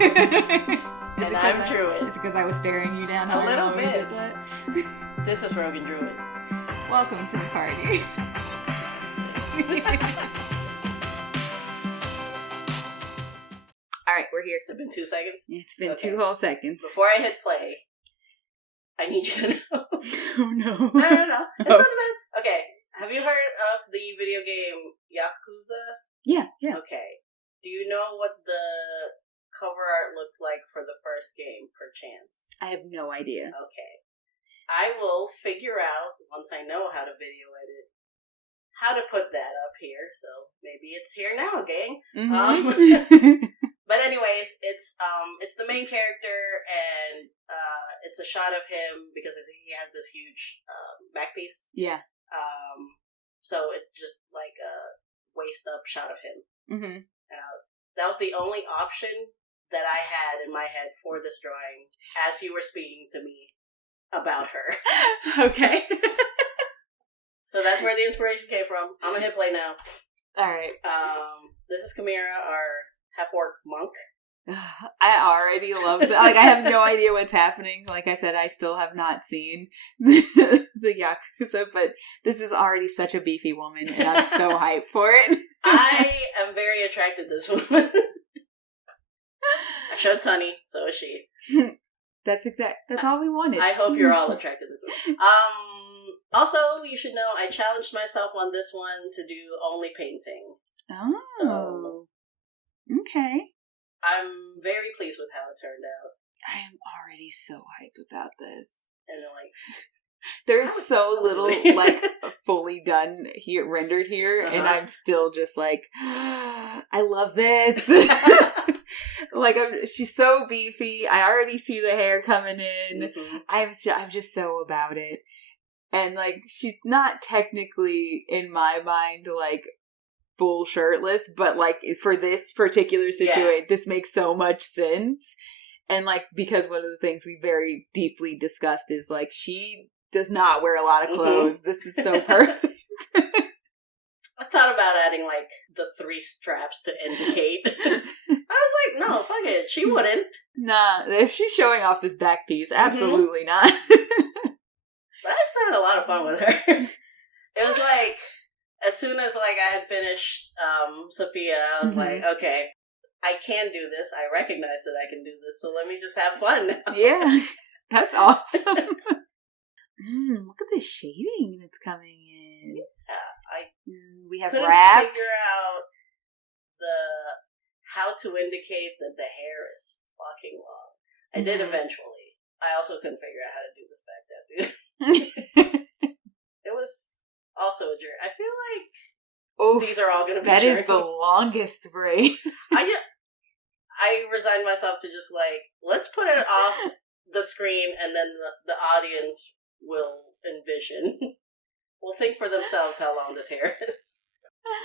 And I'm Druid. Is it because I was staring you down? A little bit. Did that? This is Rogan Druid. Welcome to the party. All right, we're here. Has it been 2 seconds? It's been 2 whole seconds. Before I hit play, I need you to know. Oh no. No. It's not bad. Okay. Have you heard of the video game Yakuza? Yeah. Okay. Do you know what the cover art looked like for the first game, perchance? I have no idea. Okay. I will figure out, once I know how to video edit, how to put that up here. So maybe it's here now, gang. Mm-hmm. But anyways, it's the main character, and it's a shot of him because he has this huge back piece. Yeah. So it's just like a waist up shot of him. Mm-hmm. That was the only option that I had in my head for this drawing as you were speaking to me about her. Okay. So that's where the inspiration came from. I'm gonna hit play now. All right. This is Kumira, our half-orc monk. I already love that. Like, I have no idea what's happening. Like I said, I still have not seen the Yakuza, but this is already such a beefy woman, and I'm so hyped for it. I am very attracted to this woman. I showed Sunny, so is she. That's all we wanted. I hope you're all attracted to this woman. Also, you should know, I challenged myself on this one to do only painting. Oh. So, okay. I'm very pleased with how it turned out. I am already so hyped about this. And like, there's so little like fully done here, rendered here, and I'm still just like, I love this. Like, she's so beefy. I already see the hair coming in. Mm-hmm. I'm just so about it. And like, she's not technically in my mind like full shirtless, but like for this particular situation, this makes so much sense. And like, because one of the things we very deeply discussed is like, she does not wear a lot of clothes. Mm-hmm. This is so perfect. I thought about adding like the 3 straps to indicate. I was like, no, fuck it. She wouldn't. Nah, if she's showing off this back piece, absolutely not. But I still had a lot of fun with her. It was like, as soon as like I had finished Sophia, I was like, okay, I can do this. I recognize that I can do this, so let me just have fun now. Yeah, that's awesome. Look at the shading that's coming in. Yeah, we have couldn't wraps. Figure out how to indicate that the hair is fucking long. I did eventually. I also couldn't figure out how to do this back tattoo. It was also a journey. I feel like these are all going to be journeys. That is the longest braid. I resigned myself to just like, let's put it off the screen and then the audience will envision. Will think for themselves how long this hair is.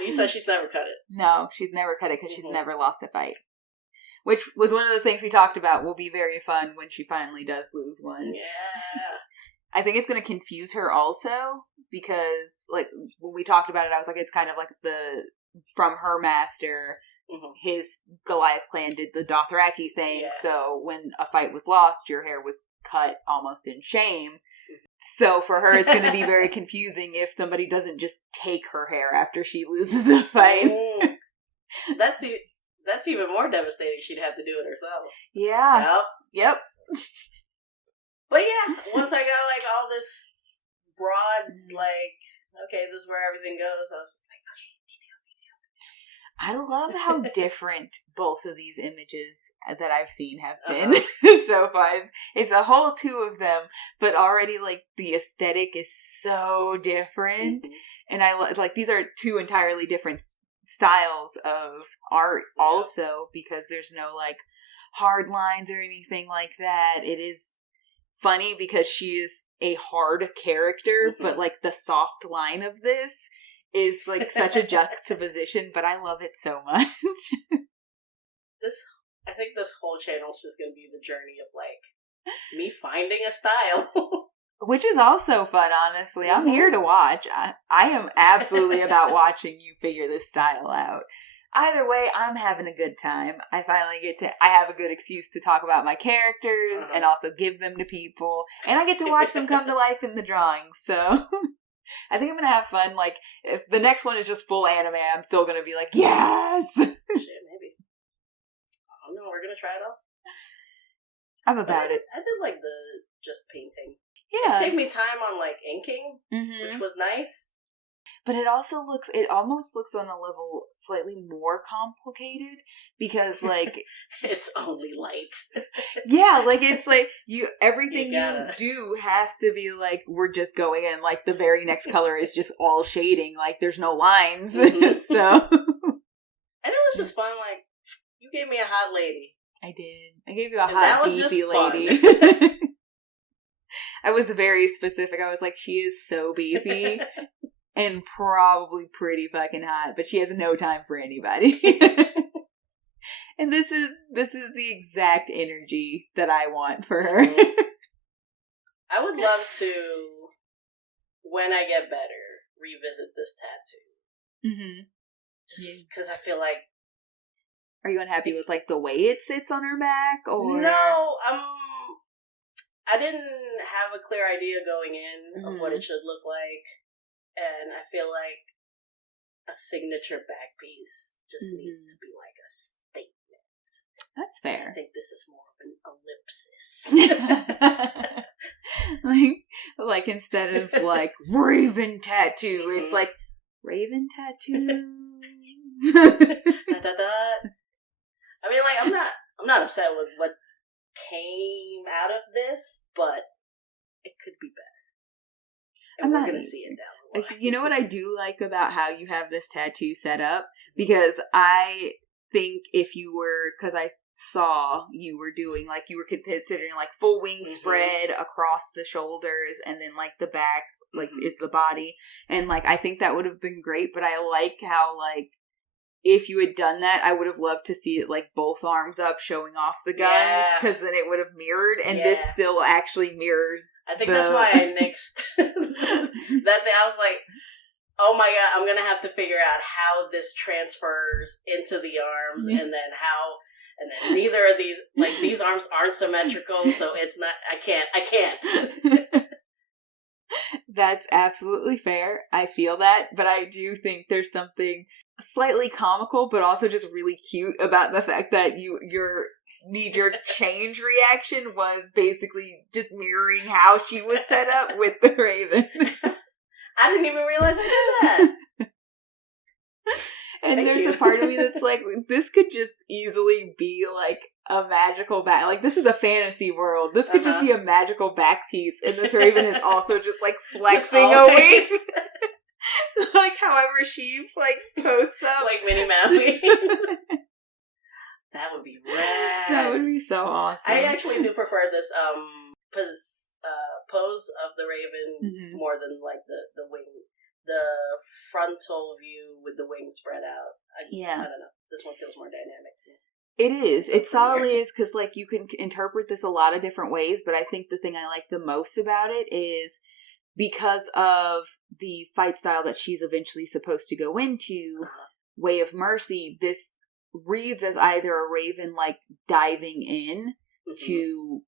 You said she's never cut it. No, she's never cut it because she's never lost a fight. Which was one of the things we talked about will be very fun when she finally does lose one. Yeah. I think it's going to confuse her also because, like, when we talked about it, I was like, it's kind of like from her master, his Goliath clan did the Dothraki thing, so when a fight was lost, your hair was cut almost in shame. So for her, it's going to be very confusing if somebody doesn't just take her hair after she loses a fight. That's even more devastating. She'd have to do it herself. Yeah. Yep. But yeah, once I got like all this broad, like, okay, this is where everything goes, I was just like, okay, details. I love how different both of these images that I've seen have been so far. It's a whole 2 of them, but already like the aesthetic is so different. And I like, these are 2 entirely different styles of art also, because there's no like hard lines or anything like that. It is funny because she is a hard character, but like the soft line of this is like such a juxtaposition, but I love it so much. I think this whole channel is just going to be the journey of like me finding a style. Which is also fun, honestly. I'm here to watch. I am absolutely about watching you figure this style out. Either way, I'm having a good time. I have a good excuse to talk about my characters and also give them to people. And I get to watch them come to life in the drawings. So I think I'm going to have fun. Like, if the next one is just full anime, I'm still going to be like, yes! Shit, maybe. I don't know. We're going to try it out. I'm about it. I did like the just painting. Yeah. It saved me time on like inking, which was nice. But it almost looks on a level slightly more complicated because, like, it's only light. Yeah, like, it's like everything you do has to be like, we're just going in, like, the very next color is just all shading, like, there's no lines. So. And it was just fun, like, you gave me a hot lady. I did. I gave you a hot, beefy lady. I was very specific. I was like, she is so beefy. And probably pretty fucking hot, but she has no time for anybody. And this is the exact energy that I want for her. I would love to, when I get better, revisit this tattoo. Just because I feel like... Are you unhappy with, like, the way it sits on her back, or...? No, I didn't have a clear idea going in of what it should look like. And I feel like a signature back piece just needs to be like a statement. That's fair. I think this is more of an ellipsis. like instead of like Raven tattoo, it's like Raven tattoo. I mean, like, I'm not upset with what came out of this, but it could be better. And we're gonna see it down. You know what I do like about how you have this tattoo set up? Because I think if you were, because I saw you were doing, like, you were considering, like, full wing spread across the shoulders, and then, like, the back, like, is the body. And, like, I think that would have been great, but I like how, like, if you had done that, I would have loved to see it, like, both arms up showing off the guns, because then it would have mirrored, and this still actually mirrors. I think that's why I nixed that thing. I was like, oh my god, I'm gonna have to figure out how this transfers into the arms, and then neither of these, like, these arms aren't symmetrical, so it's not, I can't. That's absolutely fair. I feel that, but I do think there's something slightly comical, but also just really cute about the fact that your knee-jerk change reaction was basically just mirroring how she was set up with the Raven. I didn't even realize I did that. And there's a part of me that's like, this could just easily be like a magical back. Like, this is a fantasy world. This could just be a magical back piece, and this Raven is also just like flexing a waist. Like, however she, like, posts up. Like Minnie Mouse. That would be rad. That would be so awesome. I actually do prefer this pose of the Raven more than, like, the wing. The frontal view with the wings spread out. I don't know. This one feels more dynamic to me. It is. It solidly is, because, like, you can interpret this a lot of different ways, but I think the thing I like the most about it is because of the fight style that she's eventually supposed to go into, Way of Mercy, this reads as either a Raven, like, diving in to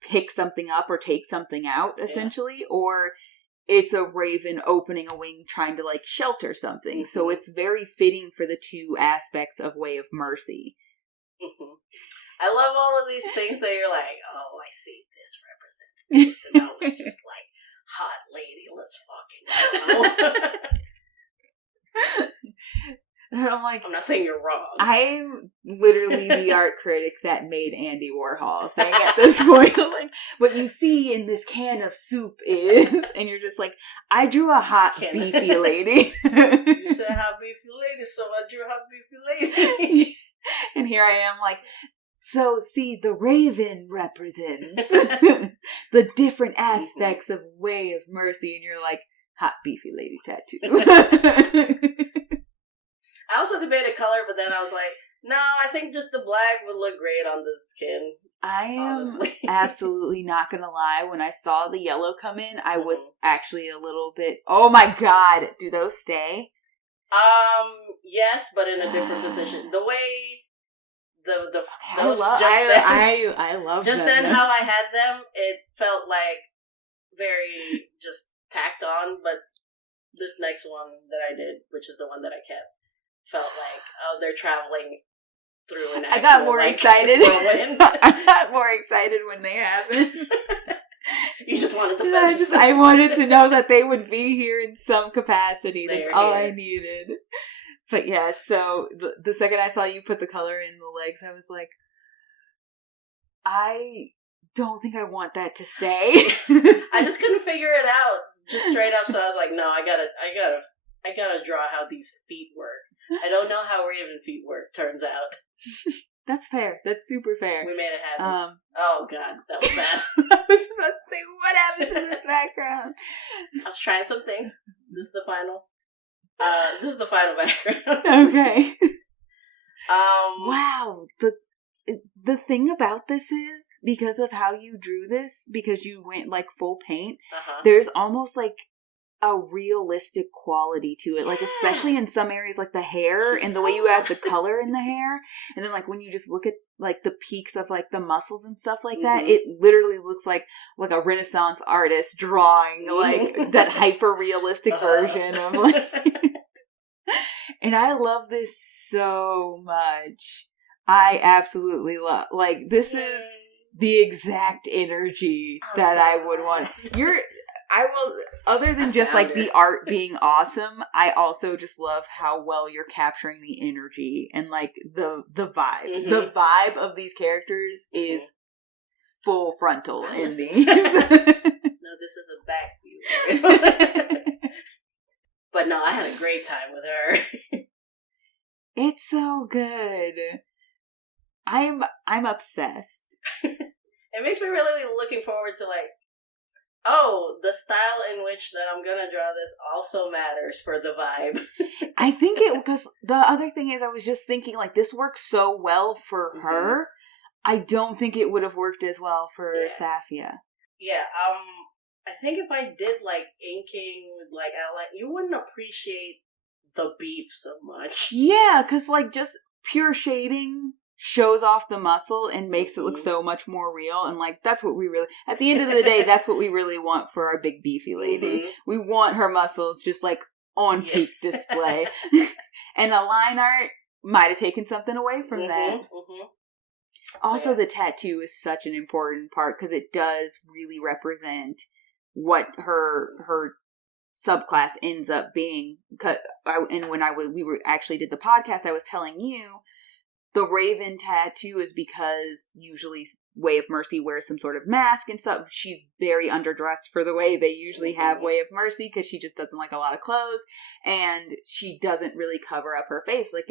pick something up or take something out, essentially, or it's a Raven opening a wing trying to, like, shelter something. So it's very fitting for the two aspects of Way of Mercy. I love all of these things that you're like, oh, I see, this represents this. And I was just like, hot lady, let's fucking go. And I'm like, I'm not saying you're wrong. I'm literally the art critic that made Andy Warhol thing at this point. Like, what you see in this can of soup is, and you're just like, I drew a hot beefy lady. You said hot beefy lady, so I drew a hot beefy lady. And here I am, like, so see, the Raven represents the different aspects of Way of Mercy, and you're like, hot beefy lady tattoo. I also debated color, but then I was like, no, I think just the black would look great on the skin. I am absolutely not gonna lie. When I saw the yellow come in, I was actually a little bit, oh my god, do those stay? Yes, but in a different position. The way I love just them. then how I had them, it felt like very just tacked on, but this next one that I did, which is the one that I kept, felt like, oh, they're traveling through an actual, I got more excited. whirlwind. I got more excited when they happened. You just wanted the fuzzies. I wanted to know that they would be here in some capacity. That's all here. I needed. But yeah, so the second I saw you put the color in the legs, I was like, I don't think I want that to stay. I just couldn't figure it out just straight up. So I was like, no, I gotta draw how these feet work. I don't know how Raven feet work. Turns out. That's fair. That's super fair. We made it happen. Oh god, that was fast. I was about to say, what happened to this background? I was trying some things. This is the final. This is the final background. Okay. Wow. The thing about this is, because of how you drew this, because you went like full paint, there's almost like a realistic quality to it, like especially in some areas like the hair and the way you add the color in the hair, and then like when you just look at like the peaks of like the muscles and stuff like that, it literally looks like a Renaissance artist drawing like that hyper realistic version of like and I love this so much. I absolutely love, like, this is the exact energy that I would want. I will, other than just like the art being awesome, I also just love how well you're capturing the energy and like the vibe. Mm-hmm. The vibe of these characters is full frontal in these. No, this is a back view. But no, I had a great time with her. It's so good. I'm obsessed. It makes me really looking forward to like, oh, the style in which that I'm gonna draw this also matters for the vibe. I think because the other thing is, I was just thinking like this works so well for her. I don't think it would have worked as well for Safia. Yeah. I think if I did like inking with like outline, you wouldn't appreciate the beef so much. Yeah, because like just pure shading shows off the muscle and makes it look so much more real, and like that's what we really, at the end of the day, that's what we really want for our big beefy lady. We want her muscles just like on peak display. And the line art might have taken something away from that. Also, the tattoo is such an important part because it does really represent what her subclass ends up being. And when we actually did the podcast, I was telling you the Raven tattoo is because usually Way of Mercy wears some sort of mask and stuff. She's very underdressed for the way they usually have Way of Mercy because she just doesn't like a lot of clothes, and she doesn't really cover up her face. Like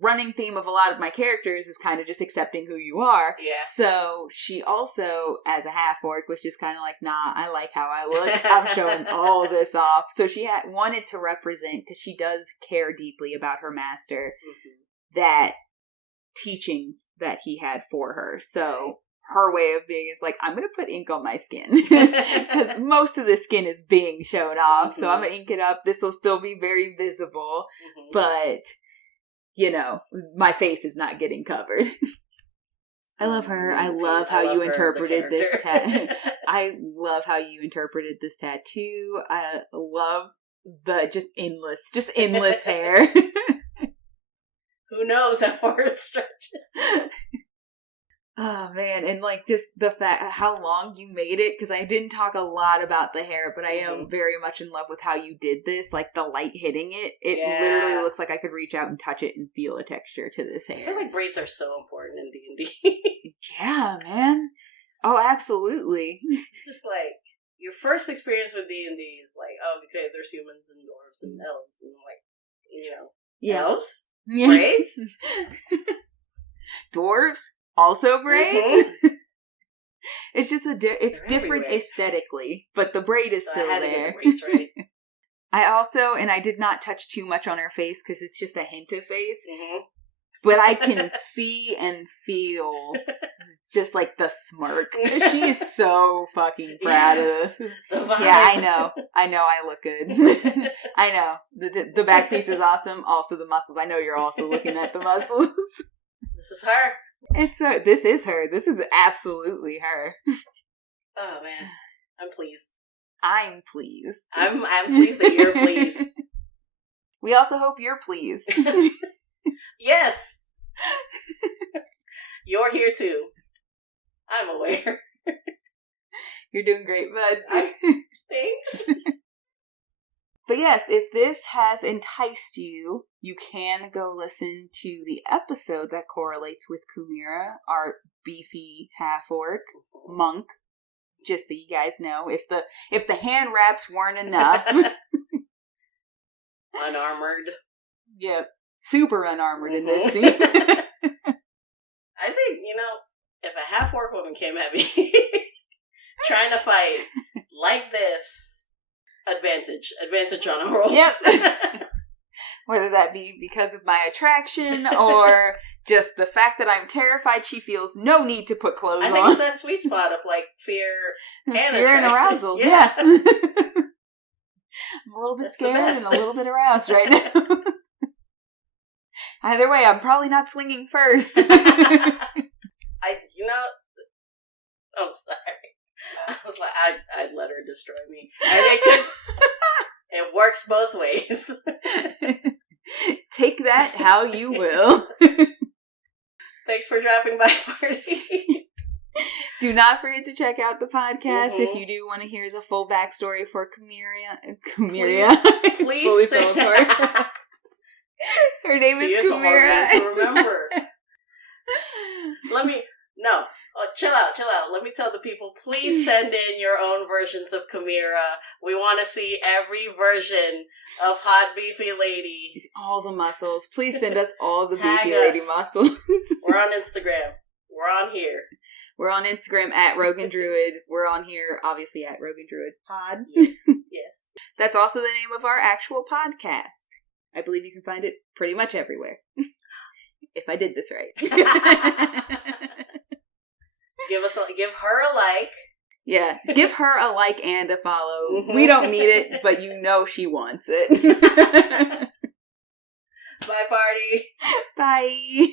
running theme of a lot of my characters is kind of just accepting who you are. Yeah. So she also, as a half-orc, was just kind of like, nah, I like how I look. I'm showing all this off. So she wanted to represent, because she does care deeply about her master, that teachings that he had for her. So her way of being is like, I'm going to put ink on my skin. Because most of the skin is being shown off. So I'm going to ink it up. This will still be very visible. But you know, my face is not getting covered. I love her. I love how you interpreted this I love how you interpreted this tattoo. I love the just endless hair. Who knows how far it stretches? Oh man, and like just the fact how long you made it, because I didn't talk a lot about the hair, but I am very much in love with how you did this, like the light hitting it. It literally looks like I could reach out and touch it and feel a texture to this hair. I feel like braids are so important in D&D. Yeah, man. Oh, absolutely. Just like your first experience with D&D is like, oh, okay, there's humans and dwarves and elves and like, you know, elves, braids, dwarves. Also braids? It's just it's different everywhere aesthetically, but the braid is still there. Braids, right? I also, and I did not touch too much on her face because it's just a hint of face, but I can see and feel just like the smirk. She is so fucking proud of this. Yeah, I know. I look good. I know. The back piece is awesome. Also the muscles. I know you're also looking at the muscles. This is her. This is her. This is absolutely her. Oh man, I'm pleased. I'm pleased. I'm pleased that you're pleased. We also hope you're pleased. Yes. You're here too. I'm aware. You're doing great, bud. Thanks. But yes, if this has enticed you, you can go listen to the episode that correlates with Kumira, our beefy half-orc monk. Just so you guys know, if the hand wraps weren't enough. Unarmored. Yep. Super unarmored in this scene. I think, if a half-orc woman came at me trying to fight like this, advantage on a rolls. Yep. Whether that be because of my attraction or just the fact that I'm terrified, she feels no need to put clothes on. I think it's that sweet spot of like fear and arousal. Yeah. I'm a little bit scared and a little bit aroused right now. Either way, I'm probably not swinging first. I'm sorry. I was like, I'd let her destroy me. And it works both ways. Take that how you will. Thanks for dropping by, party. Do not forget to check out the podcast if you do want to hear the full backstory for Kumira. Please say her name is Kumira. To remember. Chill out. Let me tell the people, please send in your own versions of Kumira. We want to see every version of Hot Beefy Lady. All the muscles. Please send us all the Tag Beefy us. Lady muscles. We're on Instagram. We're on here. We're on Instagram at Rogan Druid. We're on here, obviously, at Rogan Druid Pod. Yes. That's also the name of our actual podcast. I believe you can find it pretty much everywhere. If I did this right. Give her a like. Yeah, give her a like and a follow. We don't need it, but you know she wants it. Bye, party. Bye.